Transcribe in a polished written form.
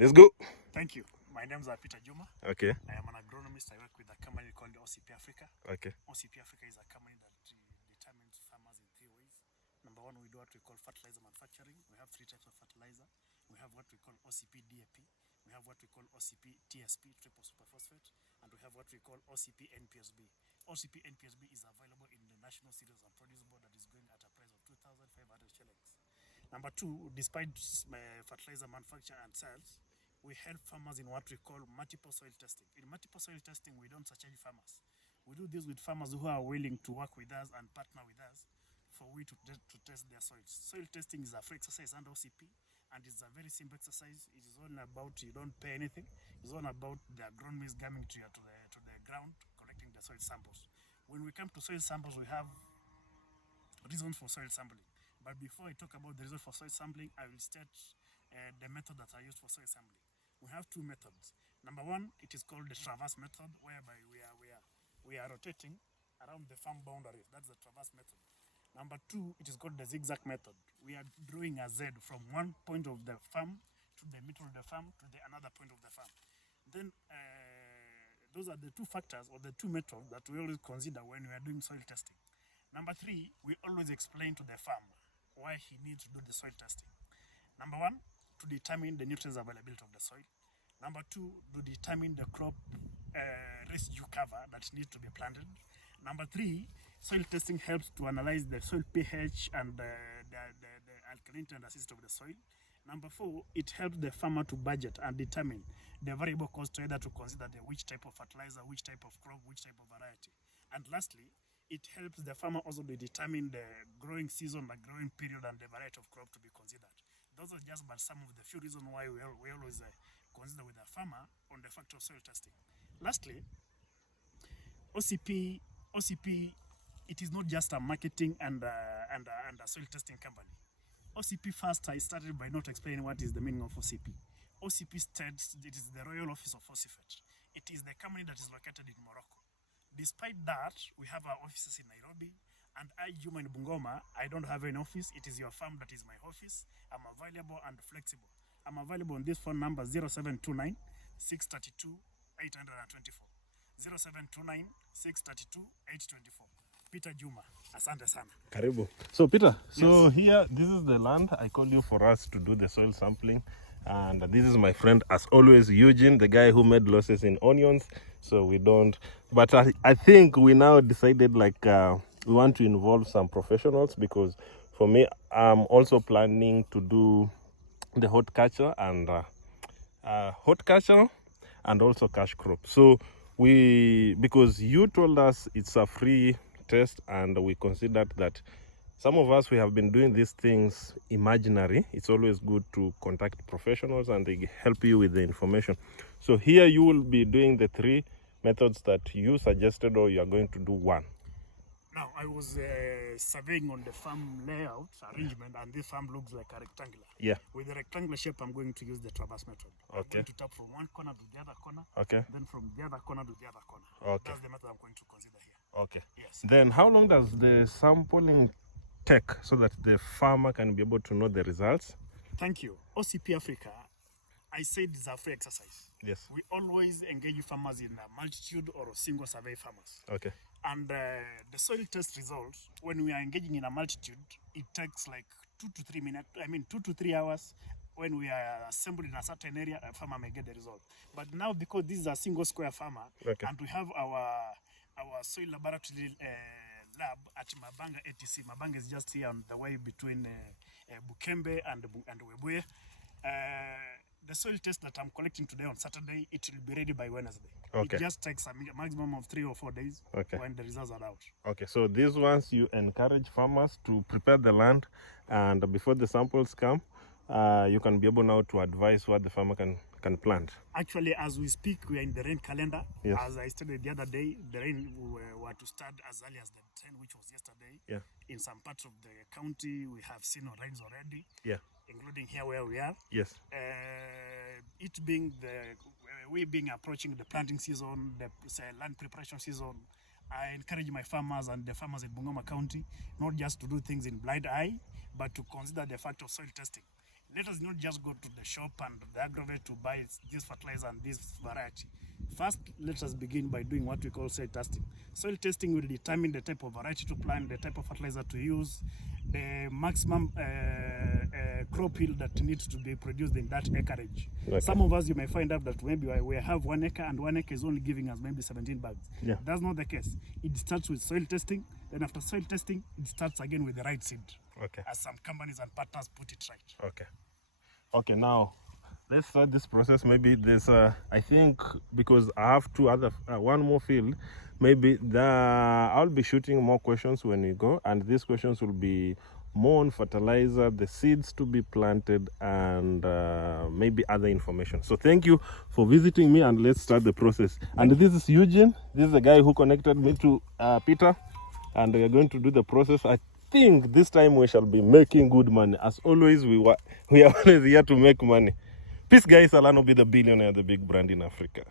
Let's go. Thank you. My name is Peter Juma. Okay. I am an agronomist. I work with a company called OSP AFRICA. Okay. OSP AFRICA is a company that determines farmers in three ways. Number one, we do what we call fertilizer manufacturing. We have three types of fertilizer. We have what we call OCP DAP. We have what we call OCP TSP, triple superphosphate. And we have what we call OCP NPSB. OCP NPSB is available in the National Cereals and Produce Board that is going at a price of 2,500 shillings. Number two, despite fertilizer manufacture and sales, we help farmers in what we call multiple soil testing. In multiple soil testing, we don't charge farmers. We do this with farmers who are willing to work with us and partner with us for we to test their soils. Soil testing is a free exercise under OCP, and it's a very simple exercise. It is all about, you don't pay anything. It's all about the agronomist coming to the ground, collecting the soil samples. When we come to soil samples, we have reasons for soil sampling. But before I talk about the reason for soil sampling, I will state the method that are used for soil sampling. We have two methods. Number one, it is called the traverse method, whereby we are rotating around the farm boundaries. That's the traverse method. Number two, it is called the zigzag method. We are drawing a Z from one point of the farm to the middle of the farm to the another point of the farm. Then those are the two factors or the two methods that we always consider when we are doing soil testing. Number three, we always explain to the farmer why he needs to do the soil testing. Number one, to determine the nutrients availability of the soil. Number two, to determine the crop residue cover that needs to be planted. Number three, soil testing helps to analyze the soil pH and the alkalinity and acidity of the soil. Number four, it helps the farmer to budget and determine the variable cost either to consider which type of fertilizer, which type of crop, which type of variety. And lastly, it helps the farmer also to determine the growing season, the growing period, and the variety of crop to be considered. Those are just but some of the few reasons why we always consider with the farmer on the factor of soil testing. Lastly, OCP, it is not just a marketing and a soil testing company. OCP first, I started by not explaining what is the meaning of OCP. OCP states it is the Royal Office of Phosphate. It is the company that is located in Morocco. Despite that, we have our offices in Nairobi, and I, Juma in Bungoma, I don't have an office. It is your farm that is my office. I'm available and flexible. I'm available on this phone number 0729 632 824. 0729 632 824. Peter Juma, asante sana. Karibu. So Peter, so yes. Here, this is the land I called you for us to do the soil sampling. And this is my friend, as always, Eugene, the guy who made losses in onions. So we don't, but I think we now decided we want to involve some professionals, because for me, I'm also planning to do the horticulture and also cash crop. So because you told us it's a free test, and we considered that some of us, we have been doing these things imaginary. It's always good to contact professionals and they help you with the information. So here you will be doing the three methods that you suggested, or you are going to do one? Now, I was surveying on the farm layout arrangement, and this farm looks like a rectangular. Yeah. With the rectangular shape, I'm going to use the traverse method. I'm going to tap from one corner to the other corner. Okay. Then from the other corner to the other corner. Okay. That's the method I'm going to consider here. Okay. Yes. Then how long does the sampling take so that the farmer can be able to know the results? Thank you. OCP Africa, I said it's a free exercise. Yes. We always engage farmers in a multitude or a single survey farmers. Okay. And the soil test results, when we are engaging in a multitude, it takes like 2 to 3 minutes, 2 to 3 hours. When we are assembled in a certain area, a farmer may get the result. But now, because this is a single square farmer, okay, and we have our soil laboratory lab at Mabanga ATC. Mabanga is just here on the way between Bukembe and Webuye. The soil test that I'm collecting today on Saturday, it will be ready by Wednesday. Okay. It just takes a maximum of 3 or 4 days when the results are out. Okay, so these ones, you encourage farmers to prepare the land, and before the samples come, you can be able now to advise what the farmer can plant. Actually, as we speak, we are in the rain calendar. Yes. As I stated the other day, the rain were to start as early as the 10, which was yesterday. Yeah. In some parts of the county, we have seen rains already. Yeah. Including here where we are. Yes. We being approaching the planting season, the land preparation season, I encourage my farmers and the farmers in Bungoma County not just to do things in blind eye, but to consider the fact of soil testing. let us not just go to the shop and the aggregate to buy this fertilizer and this variety. First, let us begin by doing what we call soil testing. Soil testing will determine the type of variety to plant, the type of fertilizer to use, the maximum crop yield that needs to be produced in that acreage. Okay. Some of us, you may find out that maybe we have 1 acre and 1 acre is only giving us maybe 17 bags. Yeah. That's not the case. It starts with soil testing. Then after soil testing, it starts again with the right seed. Okay. As some companies and partners put it right. Okay. Okay, now let's start this process. Maybe there's I think because I have one more field, maybe I'll be shooting more questions when we go, and these questions will be more on fertilizer, the seeds to be planted, and maybe other information. So thank you for visiting me, and let's start the process. And this is Eugene. This is the guy who connected me to Peter, and we are going to do the process. I think this time we shall be making good money. As always, we are always here to make money. Peace, guys. Alano be the billionaire, the big brand in Africa.